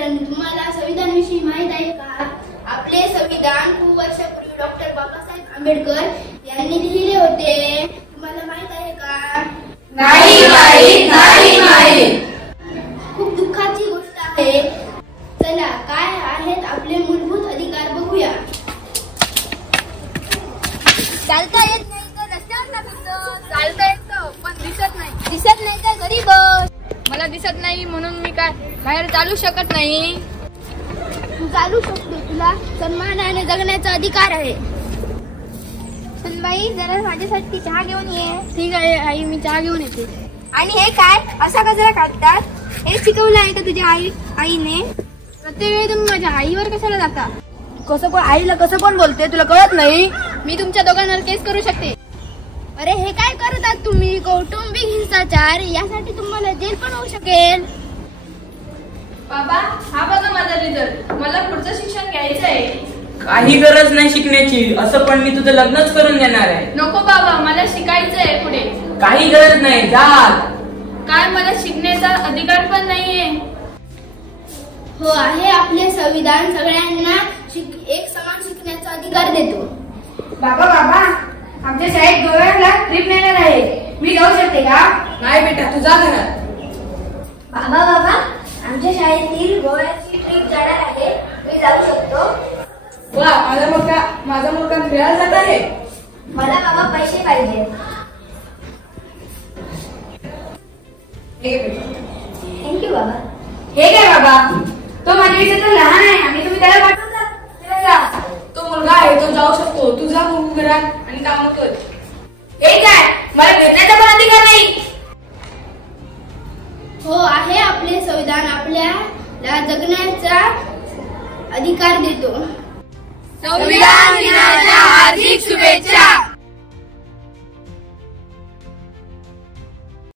मित्रांनो, तुम्हाला संविधान विषयी माहित आहे का? आपले संविधान खूप वर्षापूर्वी डॉक्टर बाबासाहेब आंबेडकर यांनी लिहिले होते. तुम्हाला माहित आहे का? नाही. खूप दुःखाची गोष्ट आहे. चला, काय आहेत आपले मूलभूत अधिकार बघूया. चालता येत नाही तर रस्त्यावर ना फिरतो. चालता येतं पण दिसत नाही तर घरी बस. मला दिसत नाही म्हणून मी काय बाहेर चालू शकत नाही. तू चालू शकतो. तुला सन्मानाने जगण्याचा अधिकार आहे. सुनबाई, जरा माझ्यासाठी चहा घेऊन ये. ठीक आहे आई, मी चहा घेऊन येते. आणि हे काय असा कचरा काढतात? हे शिकवलं आहे का तुझ्या आईने? प्रत्येक वेळी तुम्ही माझ्या आईवर कशाला जाता? आईला कसं कोण बोलते, तुला कळत नाही? मी तुमच्या दोघांवर केस करू शकते. अरे, हे काय करतात तुम्ही? कौटुंबिक हिंसाचार, यासाठी तुम्हाला जेल पण होऊ शकेल. बाबा, हा बघा माझा रिझल्ट. मला पुढचं शिक्षण घ्यायचं आहे. काही गरज नाही शिकण्याची, असं पण मी तुझं लग्नच करून देणार आहे. नको बाबा, मला शिकायचं आहे पुढे. काही गरज नाही, जा. काय मला शिकण्याचा अधिकार पण नाहीये? हो आहे. आपले संविधान सगळ्यांना एक समान शिकण्याचा अधिकार देतो. बाबा, आमच्या शाळेत गोव्याला ट्रिप नेणार आहे. मी जाऊ शकते का? नाही बेटा, तू जा घरात. बाबा, आमच्या शाळेतील गोव्याची ट्रिप जाणार आहे. मी जाऊ शकतो? वा, माझा मुलगा फिरायला जात आहे. मला बाबा पैसे पाहिजे. थँक्यू बाबा. हे काय बाबा, तो माझ्यापेक्षा तर लहान आहे आणि तुम्ही त्याला पाठवून जा. तो मुलगा आहे, तो जाऊ शकतो. तू जा घरात आणि काम कर. हे काय, मला भेटण्याचा पण अधिकार नाही. हो आहे. आपले संविधान आपल्याला जगण्याचा अधिकार देतो. संविधान दिनाच्या हार्दिक शुभेच्छा.